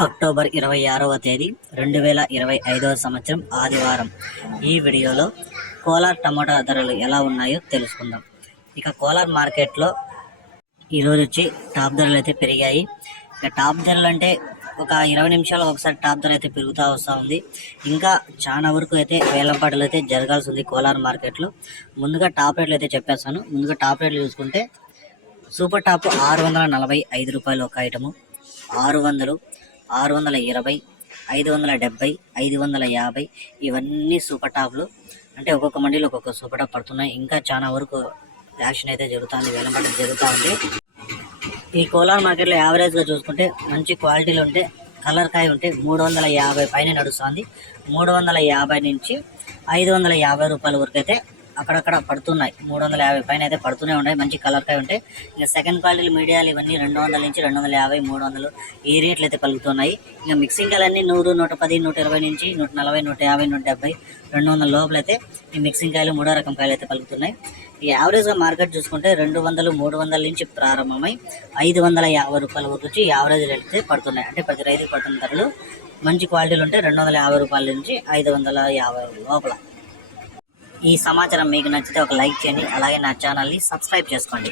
October 26వ తేదీ 2025వ సంవత్సరం ఆదివారం. ఈ వీడియోలో కోలార్ టమాటా ధరలు ఎలా ఉన్నాయో తెలుసుకుందాం. ఇక కోలార్ మార్కెట్లో ఈరోజు వచ్చి టాప్ ధరలు అయితే పెరిగాయి. ఇక టాప్ ధరలు అంటే ఒక 20 నిమిషాలు ఒకసారి టాప్ ధర అయితే పెరుగుతూ వస్తూ ఉంది. ఇంకా చాలా వరకు అయితే వేలంపాటలు అయితే జరగాల్సి ఉంది కోలార్ మార్కెట్లో. ముందుగా టాప్ రేట్లు అయితే చెప్పేస్తాను. ముందుగా టాప్ రేట్లు చూసుకుంటే సూపర్ టాప్ 645 రూపాయలు ఒక ఐటము, 600, 620, 570, 550 ఇవన్నీ సూపర్ టాప్లు. అంటే ఒక్కొక్క మండీలో ఒక్కొక్క సూపర్ టాప్ పడుతున్నాయి. ఇంకా చాలా వరకు యాక్షన్ అయితే జరుగుతుంది, వేలంపాట జరుగుతూ ఉంది. ఈ కోలార్ మార్కెట్లో యావరేజ్గా చూసుకుంటే మంచి క్వాలిటీలు ఉంటే కలర్ కాయ ఉంటే 350 పైన నడుస్తుంది. 350 నుంచి 550 రూపాయల వరకు అయితే అక్కడక్కడ పడుతున్నాయి. 350 పైన అయితే పడుతూనే ఉన్నాయి మంచి కలర్ కాయ ఉంటే. ఇంకా సెకండ్ క్వాలిటీలు మీడియాలు ఇవన్నీ 200 నుంచి 250, 300 ఈ రేట్లు అయితే పలుకుతున్నాయి. ఇంకా మిక్సింగ్ కాయలన్నీ 100, 110, 120 నుంచి 140, 150, 170, 200 లోపల అయితే ఈ మిక్సింగ్ కాయలు మూడో రకం కాయలు అయితే పలుకుతున్నాయి. ఈ యావరేజ్గా మార్కెట్ చూసుకుంటే 200, 300 నుంచి ప్రారంభమై 550 రూపాయల వరకు వచ్చి యావరేజ్ రేట్ అయితే పడుతున్నాయి. అంటే ప్రతి రైతుకు పడుతున్న ధరలు మంచి క్వాలిటీలు ఉంటే 250 రూపాయల నుంచి 550 లోపల. ఈ సమాచారం మీకు నచ్చితే ఒక లైక్ చేయండి, అలాగే నా ఛానల్ని సబ్స్క్రైబ్ చేసుకోండి.